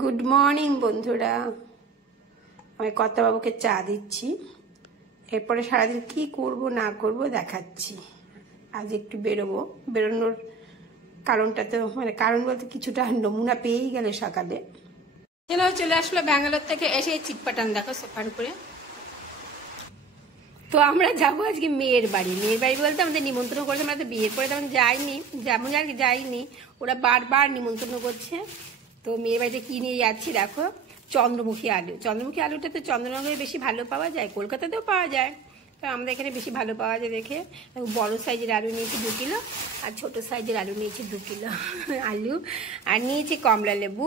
Good morning বন্ধুরা, আমি কর্তাবাবুকে চা দিচ্ছি। এরপরে সারাদিন কি করব না করব দেখাচ্ছি। আজ একটু বেরোবো, বেরোনোর কারণটা তো কারণ বলতে কিছুটা নমুনা পেয়েই গেলে সকালে। চলে আসলো ব্যাঙ্গালোর থেকে এসে চিটপাটান দেখো সোফার উপরে। তো আমরা যাবো আজকে মেয়ের বাড়ি। মেয়ের বাড়ি বলতে আমাদের নিমন্ত্রণ করেছে, আমরা তো বিয়ের পরে তেমন যাইনি, যেমন আর কি যাইনি, ওরা বারবার নিমন্ত্রণ করছে। তো মেয়ের বাড়িতে কি নিয়ে যাচ্ছি দেখো, চন্দ্রমুখী আলু। চন্দ্রমুখী আলুটা তো চন্দ্রনগরে বেশি ভালো পাওয়া যায়, কলকাতাতেও পাওয়া যায়, তো আমাদের এখানে বেশি ভালো পাওয়া যায় দেখে বড় সাইজের আলু নিয়েছি 2 কিলো, আর ছোট সাইজের আলু নিয়েছি 2 কিলো আলু, আর নিয়েছি কমলা লেবু,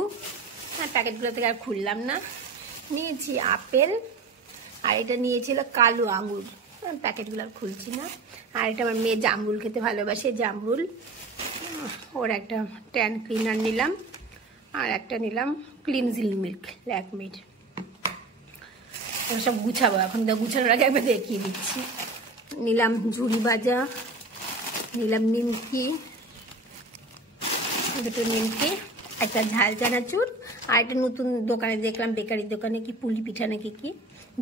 আর প্যাকেটগুলো থেকে আর খুললাম না। নিয়েছি আপেল, আর এটা নিয়েছিল কালো আঙুর, প্যাকেটগুলো আর খুলছি না। আর এটা আমার মেয়ে জামরুল খেতে ভালোবাসে, জামরুল, ওর একটা ট্যান ক্লিনার নিলাম, আর একটা নিলাম ক্লিনজিং মিল্ক ল্যাকমির। সব গুছাবো, এখন তো গুছানোর আগে একবার দেখিয়ে দিচ্ছি। নিলাম ঝুড়ি ভাজা, নিলাম নিমকি, দুটো নিমকি, একটা ঝাল চানাচুর, আর একটা নতুন দোকানে দেখলাম, বেকারির দোকানে কি পুলি পিঠা নাকি কি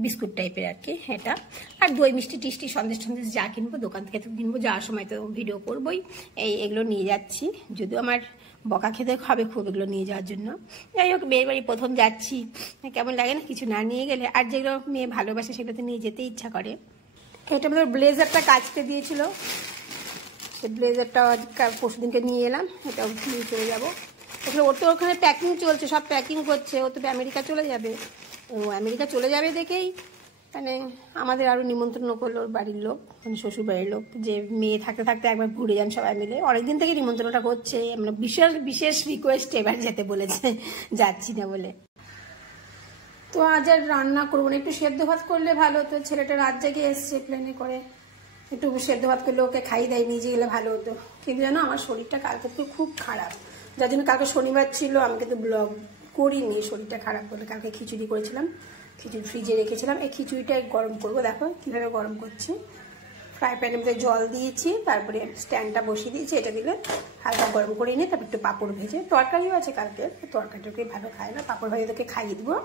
বিস্কুট টাইপের আর কি এটা, আর দই মিষ্টি টিষ্টি সন্দেশ টন্দেশ যা কিনবো দোকান থেকে তো কিনবো, যাওয়ার সময় তো ভিডিও করবোই। এগুলো নিয়ে যাচ্ছি, যদিও আমার বকা খেতে হবে খুব এগুলো নিয়ে যাওয়ার জন্য। যাই হোক, মেয়ের বাড়ি প্রথম যাচ্ছি, কেমন লাগে না কিছু না নিয়ে গেলে, আর যেগুলো মেয়ে ভালোবাসে সেগুলো তো নিয়ে যেতে ইচ্ছা করে। এটা আমাদের ব্লেজারটা কাচতে দিয়েছিল, সেই ব্লেজারটা পরশু দিনকে নিয়ে এলাম, এটাও নিয়ে চলে যাবো। ওর তো ওখানে প্যাকিং চলছে, সব প্যাকিং করছে, ও তো আমেরিকা চলে যাবে। ও আমেরিকা চলে যাবে দেখেই আমাদের আরও নিমন্ত্রণ করলো ওর বাড়ির লোক, শ্বশুর বাড়ির লোক, যে মেয়ে থাকতে থাকতে একবার ঘুরে যান সবাই মিলে। অনেকদিন থেকে নিমন্ত্রণটা করছে, বিশেষ রিকোয়েস্ট এবার যেতে বলেছে, যাচ্ছি না বলে। তো আজ আর রান্না করবো না, একটু সেদ্ধ ভাত করলে ভালো হতো। ছেলেটা রাত জেগে এসছে প্লেনে করে, একটু সেদ্ধ ভাত করলে ওকে খাইয়ে দেয়, নিজে গেলে ভালো হতো। কিন্তু জানো আমার শরীরটা কালকে থেকে খুব খারাপ, যার জন্য কালকে শনিবার ছিল, আমি কিন্তু ব্লগ করিনি শরীরটা খারাপ বলে। কালকে খিচুড়ি করেছিলাম, খিচুড়ি ফ্রিজে রেখেছিলাম। এই খিচুড়িটা গরম করবো, দেখো কীভাবে গরম করছি। ফ্রাই প্যানের মধ্যে জল দিয়েছি, তারপরে স্ট্যান্ডটা বসিয়ে দিয়েছি, এটা দিলে হালকা গরম করে নিয়ে তারপর একটু পাঁপড় ভেজে, তরকারিও আছে কালকে, তরকারিটাকে ভালো খায় না, পাঁপড় ভেজে তোকে খাইয়ে দেবো।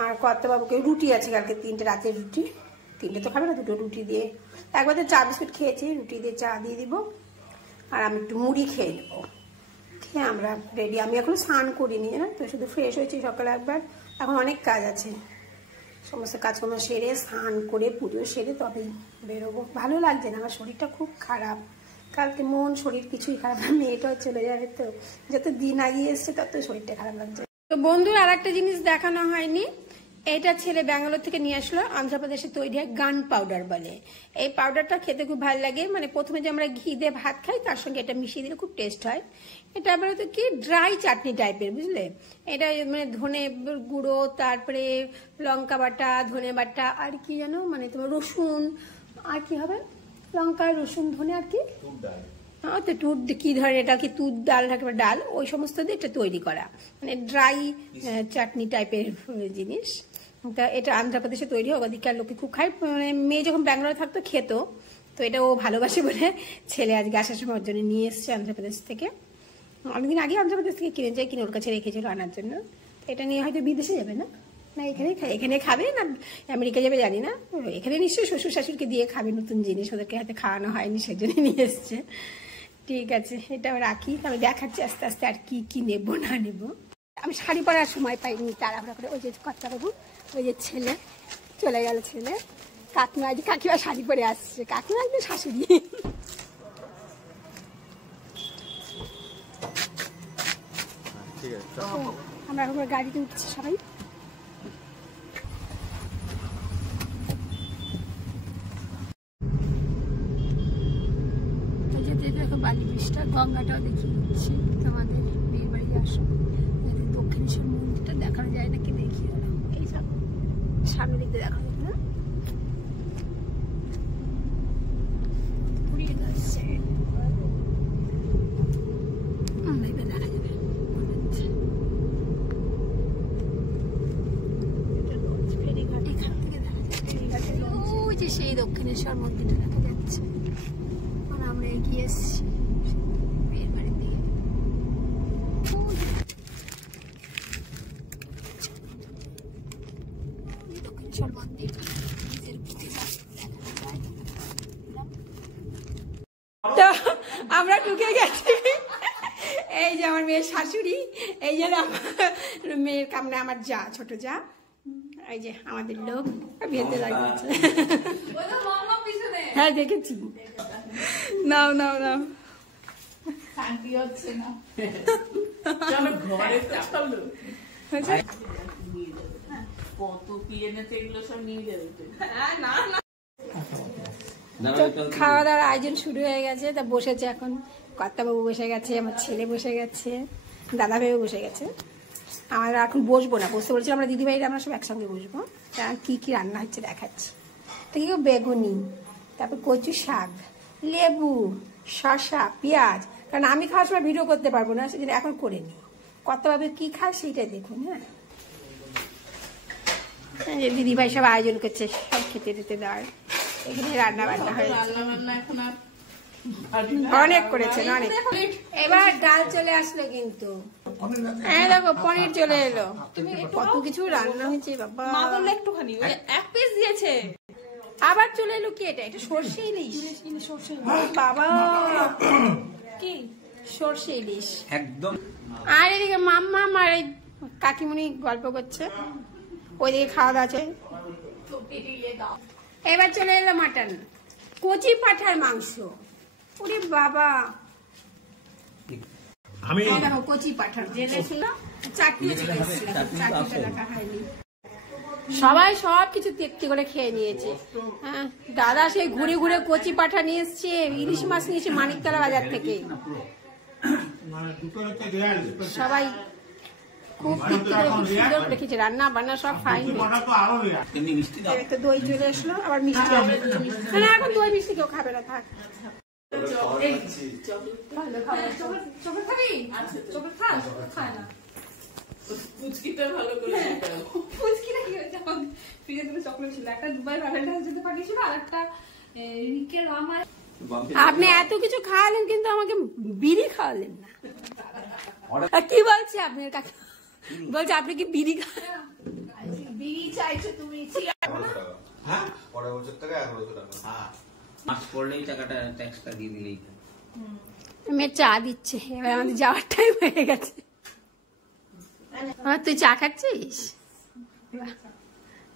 আর কর্তাবাবুকে রুটি আছে কালকে 3টে রাতের রুটি, 3টে তো খাবে না, 2টো রুটি দিয়ে, একবার তো চা বিস্কুট খেয়েছি, রুটি দিয়ে চা দিয়ে দিব। আর আমি একটু মুড়ি খেয়ে নেবো, খেয়ে আমরা রেডি। আমি এখন স্নান করিনি না, তো শুধু ফ্রেশ হয়েছি সকালে একবার, এখন অনেক কাজ আছে, সমস্ত কাজকর্ম সেরে স্নান করে পুজো সেরে তবেই বেরোবো। ভালো লাগছে না, আমার শরীরটা খুব খারাপ, কালকে মন শরীর কিছুই খারাপ, মেয়েটাও চলে যাবে, তো যত দিন আগিয়ে এসছে তত শরীরটা খারাপ লাগছে। তো বন্ধুর আর একটা জিনিস দেখানো হয়নি, এটা ছেলে ব্যাঙ্গালোর থেকে নিয়ে আসলো, অন্ধ্রপ্রদেশে তৈরি হয় গান পাউডার বলে। এই পাউডারটা খেতে খুব ভালো লাগে, প্রথমে যে আমরা ঘি দিয়ে ভাত খাই তার সঙ্গে এটা মিশিয়ে দিলে খুব টেস্ট হয়। এটা আবার তো কি ড্রাই চাটনি টাইপের, বুঝলে। এটা ধনে গুঁড়ো, তারপরে লঙ্কা বাটা, ধনে বাটা, আর কি জানো তোমার রসুন, আর কি হবে, লঙ্কা রসুন ধনে, আর কি তো টুর কি ধরনের, এটা কি তুর ডাল একেবারে ডাল, ওই সমস্ত দিয়ে এটা তৈরি করা, ড্রাই চাটনি টাইপের জিনিস। তা এটা অন্ধ্রপ্রদেশে তৈরি হয়, ওদিককার লোকে খুব খায়, মেয়ে যখন ব্যাঙ্গালোরে থাকতো খেত, তো এটা ও ভালোবাসে বলে ছেলে আজকে আসার সময় ওর জন্য নিয়ে এসছে অন্ধ্রপ্রদেশ থেকে। অনেকদিন আগে অন্ধ্রপ্রদেশ থেকে কিনে যায়, কিনে ওর কাছে রেখেছিল আনার জন্য। এটা নিয়ে হয়তো বিদেশে যাবে না, না এখানে খাবে না আমেরিকা যাবে জানি না, এখানে নিশ্চয়ই শ্বশুর শাশুড়িকে দিয়ে খাবে, নতুন জিনিস ওদেরকে হাতে খাওয়ানো হয়নি, সেজন্য নিয়ে এসছে। ঠিক আছে, এটাও রাখি, আমি দেখাচ্ছি আস্তে আস্তে আর কি কি নেবো না নেবো। আমি শাড়ি পরার সময় পাইনি, তাড়াহুড়া করে ওই যে কর্তাবাবু, ওই যে ছেলে চলে গেল, ছেলে কাকিমা, আজ কাকিমা শাড়ি পরে আসছে, কাকিমা একদম শাশুড়ি। আমরা এখন গাড়িতে উঠছি সবাই। দেখো বালি ব্রিজটা, গঙ্গাটাও দেখিয়ে দিচ্ছি তোমাদের। মেয়ের বাড়ি আসো, দক্ষিণেশ্বর মন্দিরটা দেখানো যায় নাকি দেখিয়ে দিলাম, এই সব সামনে দিকতে দেখা যাবে না, পুড়িয়ে যাচ্ছে, দেখা যাবে ফেরিঘাট, এখান থেকে দেখা যাচ্ছে ফেরিঘাটের, ওই যে সেই দক্ষিণেশ্বর মন্দিরটা দেখা যাচ্ছে। আমরা এগিয়ে এসছি মেয়ের বাড়ির দিকে, তো আমরা ঢুকে গেছি। এই যে আমার মেয়ের শাশুড়ি, এই যে মেয়ের কামনা আমার যা, ছোট যা, এই যে আমাদের লোক ভেতরে লাগিয়েছে। হ্যাঁ দেখেছি। নাও নাও নাও, শান্তি হচ্ছে না। কত কি এনেছে এগুলো সব নিয়ে যাবে। খাওয়া দাওয়ার আয়োজন শুরু হয়ে গেছে। তা বসেছে এখন, কর্তাবাবু বসে গেছে, আমার ছেলে বসে গেছে, দাদা ভাইও বসে গেছে। আমরা এখন বসবো না, বসতে বলছি আমরা দিদিভাইরা আমরা সব একসঙ্গে বসবো। তা কি কি রান্না হচ্ছে দেখাচ্ছি। তা কি বেগুনি, তারপর কচু শাক, লেবু, শসা, পেঁয়াজ। কারণ আমি খাওয়ার সময় ভিডিও করতে পারবো না, সেদিন এখন করে নিই। কর্তাবাবু কি খায় সেইটাই দেখুন। হ্যাঁ, দিদিভাই সব আয়োজন করছে, সব খেতে দিতে দেওয়ার। এখানে রান্না বান্না হয়েছে, অনেক করেছেন অনেক। এবার ডাল চলে আসলো কিন্তু, হ্যাঁ দেখো পনির চলে এলো, কত কিছু রান্না হয়েছে বাবা। মা বললো একটুখানি, এক পিস দিয়েছে। আবার চলে এলো কি এটা, এটা সর্ষে ইলিশ। বাবা কি সর্ষে ইলিশ একদম। আর এদিকে মাম্মা আর এই কাকিমুনি গল্প করছে, ওইদিকে খাওয়া দাওয়া আছে। এবার চলে এলো মাটন, কচি পাঠার মাংস। ওরে বাবা, আমি দেখো কচি পাঠার চাটনি চলে এসেছিল, চাটনিটা দেখা হয়নি। সবাই সবকিছু তৃপ্তি করে খেয়ে নিয়েছে। হ্যাঁ, দাদা সেই ঘুরে ঘুরে কচি পাঠা নিয়ে এসছে, ইলিশ মাছ নিয়েছে মানিকতলা বাজার থেকে। সবাই খুব তৃপ্তি করে, খুব সুন্দর রেখেছে, রান্না বান্না সব ফাইন। একটা দই চলে আসলো, আবার মিষ্টি। না এখন দই মিষ্টি কেউ খাবে না, থাক। আপনি এত কিছু খাওয়ালেন কিন্তু আমাকে বিড়ি খাওয়ালেন না। কি বলছে আপনার কাছে, বলছে আপনি কি বিড়ি বিড়ি চাইছো তুমি? মেয়ে চা দিচ্ছে, এবার আমাদের যাওয়ার টাইম হয়ে গেছে। তুই চা খাচ্ছিস?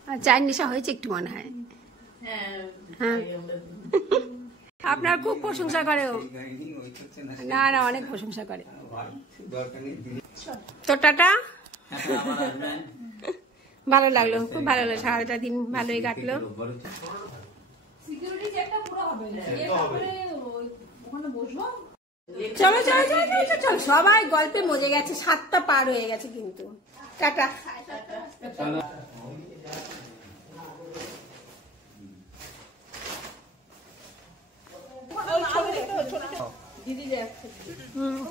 চায়ের নেশা হয়েছে একটু মনে হয়। হ্যাঁ, আপনার খুব প্রশংসা করে ও। না না, অনেক প্রশংসা করে। তো টাটা, ভালো লাগলো, খুব ভালো লাগলো, সারাটা দিন ভালোই কাটলো। চলো চলো চলো চলো চলো, সবাই গল্পে মজে গেছে, 7টা পার হয়ে গেছে কিন্তু। টাটা।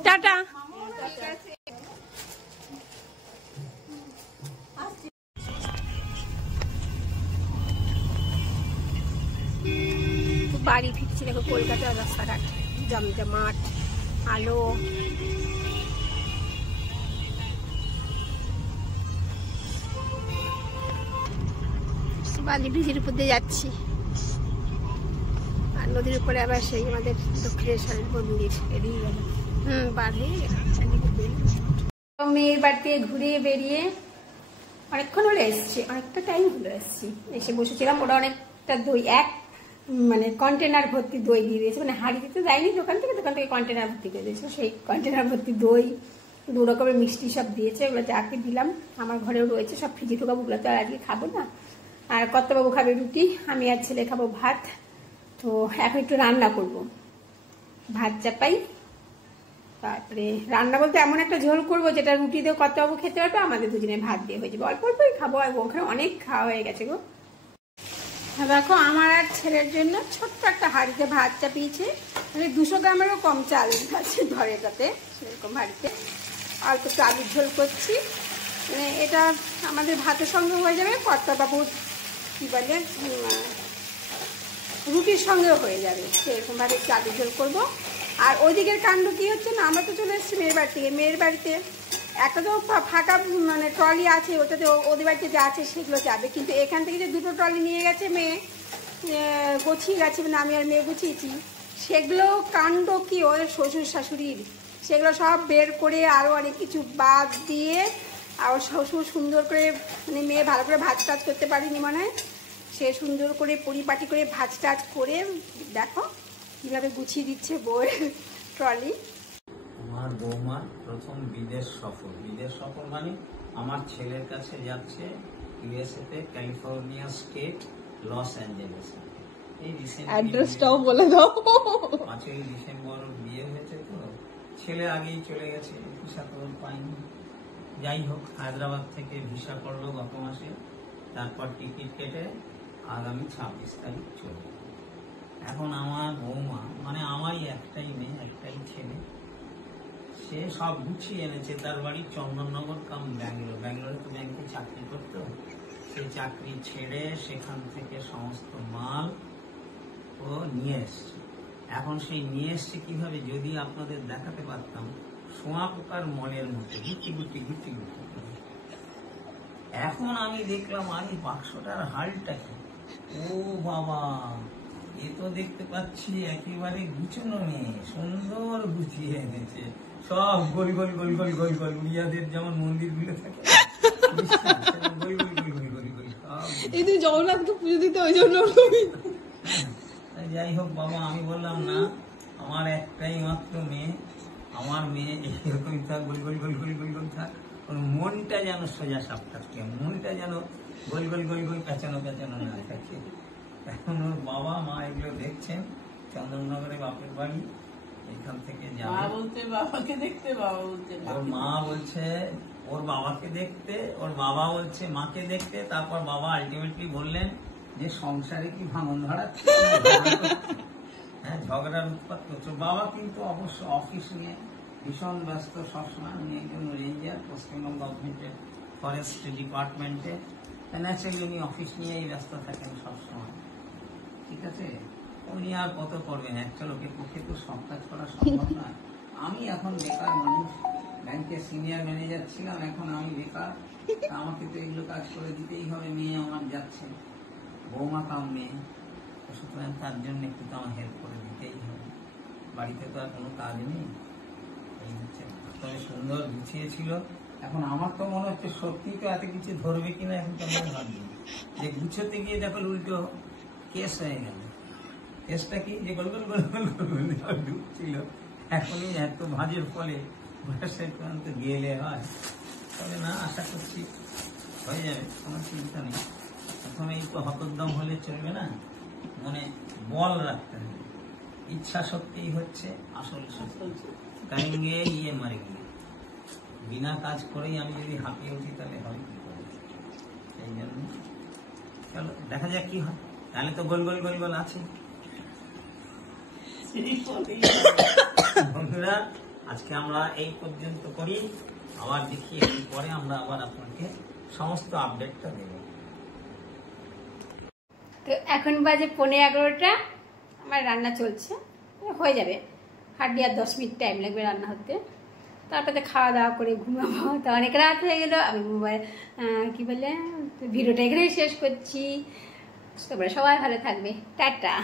টাটা। বাড়ি ফিরছি, দেখো কলকাতার রাস্তাঘাট জমজমাট, আলো। বালি ব্রিজের উপর দিয়ে যাচ্ছি, আর নদীর উপরে আবার সেই আমাদের দক্ষিণেশ্বরের মন্দির এদিকে গেল। পার হয়ে মেয়ের বাড়ি থেকে ঘুরে বেরিয়ে অনেকক্ষণ হলে এসছি, অনেকটা টাইম হলো এসছি। এসে বসেছিলাম, ওরা অনেকটা দই, মানে কন্টেনার ভর্তি দই দিয়ে দিয়েছে, মানে হাঁড়িতে তো যায়নি দোকান থেকে কন্টেনার ভর্তি করে দিয়েছে। সেই কন্টেনার ভর্তি দই, 2 রকমের মিষ্টি সব দিয়েছে। ওগুলো যাকে দিলাম, আমার ঘরেও রয়েছে, সব ফ্রিজে ঢোকাবো, ওগুলো তো আর আজকে খাবো না। আর কর্তাবাবু খাবে রুটি, আমি আর ছেলে খাবো ভাত। তো এখন একটু রান্না করব, ভাত চাপাই, তারপরে রান্না বলতে এমন একটা ঝোল করবো যেটা রুটি দিয়ে কর্তাবাবু খেতে পারবে, আমাদের দুজনে ভাত দিয়ে হয়ে যাবে। অল্প অল্পই খাবো, আর ওখানে অনেক খাওয়া হয়ে গেছে গো। দেখো আমার আর ছেলের জন্য ছোট্ট একটা হাঁড়িতে ভাত চাপিয়েছে, মানে 200 গ্রামেরও কম চাল আছে ধরে, তাতে সেরকম হাঁড়িতে অল্প একটু আলুর ঝোল করছি। মানে এটা আমাদের ভাতের সঙ্গে হয়ে যাবে, কর্তাবাবুর কি বলে রুটির সঙ্গেও হয়ে যাবে, সেরকমভাবে একটু আলুর ঝোল করবো। আর ওইদিকের কাণ্ড কি হচ্ছে না, আমরা তো চলে এসেছি মেয়ের বাড়ি থেকে। মেয়ের বাড়িতে একটা তো ফাঁকা মানে ট্রলি আছে, ওটাতে ওদের বাড়িতে যা আছে সেগুলো যাবে, কিন্তু এখান থেকে যে 2টো ট্রলি নিয়ে গেছে মেয়ে, গুছিয়ে গেছে, মানে আমি আর মেয়ে গুছিয়েছি, সেগুলো কাণ্ড কি ওর শ্বশুর শাশুড়ির, সেগুলো সব বের করে আরও অনেক কিছু বাদ দিয়ে, আর শ্বশুর সুন্দর করে মানে মেয়ে ভালো করে ভাজ টাজ করতে পারিনি মনে হয়, সে সুন্দর করে পরিপাটি করে ভাজ টাজ করে দেখো কীভাবে গুছিয়ে দিচ্ছে বউয়ের ট্রলি। আমার বৌমার প্রথম বিদেশ সফর মানে আমার ছেলের কাছে যাচ্ছে ইউএসএতে, ক্যালিফোর্নিয়া স্টেট, লস অ্যাঞ্জেলেসে। এই অ্যাড্রেসটাও বলে দাও। 5ই ডিসেম্বর বিয়ে হয়েছে, তো ছেলে আগেই চলে গেছে, ভিসা তো পাইনি। যাই হোক, হায়দ্রাবাদ থেকে ভিসা করলো গত মাসে, তারপর টিকিট কেটে আগামী 26 তারিখ চলবে। এখন আমার বৌমা মানে আমারই একটাই মেয়ে, একটাই ছেলে, সে সব গুছিয়ে এনেছে। তার বাড়ি চন্দননগর কাম ব্যাঙ্গালোর, ব্যাঙ্গালোরে তো ব্যাংকে চাকরি করতো, সেই চাকরি ছেড়ে সেখান থেকে সমস্ত মাল ও নিয়ে এসছে। এখন সেই নিয়ে এসছে কিভাবে যদি আপনাদের দেখাতে পারতাম, শোয়া পোকার মলের মতো গুটি গুটি গুটি গুটি। এখন আমি দেখলাম আরে বাক্সটার হালটা কি, ও বাবা, এ তো দেখতে পাচ্ছি একেবারে গুছানো নেই, সুন্দর গুছিয়ে এনেছে সব। গোল গোল গোল গোল গোল গোল উড়িয়াদের যেমন মন্দির গুলো থাকে, গোল গোল গোল গোল গোল গোল সব। জগন্নাথকে পুজো দিতে ওই জন্য। যাই হোক বাবা, আমি বললাম না, আমার একটাই মাত্র মেয়ে, আমার মেয়ে এরকমই থাক, গোল গোল গোল গোল গোল গোল থাক, ওর মনটা যেন সোজা সাপ থাকে, মনটা যেন গোল গোল গোল গোল পেঁচানো পেঁচানো না থাকে। এখন ওর বাবা মা এগুলো দেখছেন, চন্দননগরে বাপের বাড়ি, এখান থেকে মা বলতে বাবাকে দেখতে, বাবা বলতে ওর মা বলছে ওর বাবাকে দেখতে, ওর বাবা বলছে মাকে দেখতে। তারপর বাবা আলটিমেটলি বললেন যে সংসারে কি ভাঙন ধরাচ্ছে, হ্যাঁ ঝগড়ার উৎপাত করছে। বাবা কিন্তু অবশ্য অফিস নিয়ে ভীষণ ব্যস্ত সবসময়, উনি একজন রেঞ্জার পশ্চিমবঙ্গ গভর্নমেন্টের ফরেস্ট ডিপার্টমেন্টে, ন্যাচারালি উনি অফিস নিয়েই ব্যস্ত থাকেন সবসময়, ঠিক আছে। উনি আর কত করবেন, একটা লোকের পক্ষে তো সব কাজ করা সম্ভব নয়। আমি এখন বেকার মানুষ, ব্যাংকের সিনিয়র ম্যানেজার ছিলাম, এখন আমি বেকার, আমাকে তো এগুলো কাজ করে দিতেই হবে। মেয়ে আমার যাচ্ছে, বৌমা কাম মেয়ে, সুতরাং তার জন্য একটু তো আমার হেল্প করে দিতেই হবে, বাড়িতে তো আর কোনো কাজ নেই। এই হচ্ছে, তবে সুন্দর গুছিয়েছিল। এখন আমার তো মনে হচ্ছে সত্যি তো এত কিছু ধরবে কিনা এখন তো মনে ভাবছি, যে গুছোতে গিয়ে দেখো উল্টো কেস হয়ে গেল। কেসটা কি, যে গোল গোল গোল গোল গোল গোল ঢুকছিল, এখনই এত ভাজের ফলে বয়সের প্রান্ত গেলে হয়। তবে না, আশা করছি হয়ে যাবে, কোনো চিন্তা নেই। প্রথমে এই তো হতোদ্যম হলে চলবে না, মনে বল রাখতে হবে, ইচ্ছা শক্তিই হচ্ছে আসল শক্তি। কারেঙ্গে ইয়ে মারে গিয়ে, বিনা কাজ করেই আমি যদি হাঁপিয়ে উঠি তাহলে হবে কি করে। সেই জন্য চলো দেখা যাক কি হয়। তাহলে তো গোল গোল গোল গোল আছে। বন্ধুরা, আজকে আমরা এই পর্যন্ত করি, আবার দেখি একটু পরে আমরা আবার আপনাকে সমস্ত আপডেটটা দেব। তো এখন বাজে 11:15, আমার রান্না চলছে, হয়ে যাবে, হার্ডলি আর 10 মিনিট টাইম লাগবে রান্না হতে। তারপরে খাওয়া দাওয়া করে ঘুমাবো, তো অনেক রাত হয়ে গেল। আমি মোবাইল কি বলে ভিডিওটা এখানেই শেষ করছি। তোমরা সবাই ভালো থাকবে, টাটা।